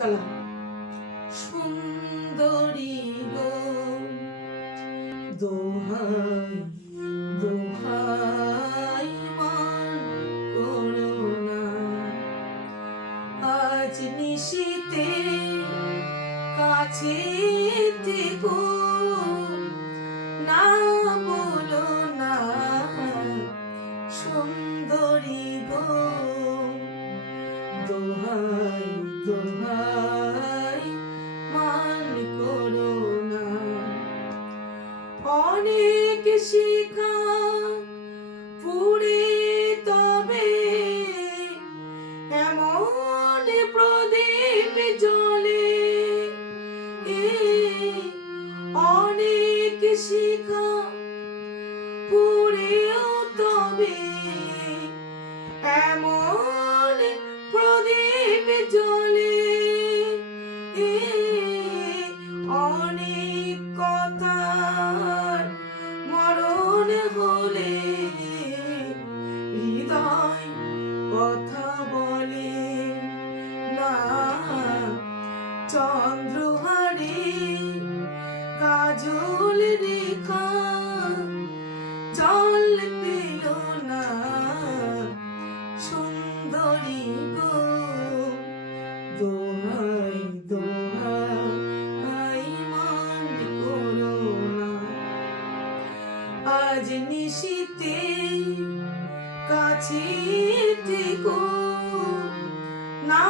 চলো। সুন্দরী গো দোহাই দোহাই মান করো না, আজ নিশীতে কাছে থেকো না, বলো না সুন্দরী গো দোহাই দোহাই মান করো না। অনেক শিখা পুড়ে তবে এমন প্রদীপ জ্বলে, অনেক শিখা পুড়েও তবে এমন প্রদীপ জ্বলে, অনেক কথার মরণ হলে হৃদয় কথা বলে না, চন্দ্রহারে কাজল রেখা জল পেল না, সুন্দরী গো দোহাই দোহাই মান করো না। আজ নিশীতে কাছে থেকো না,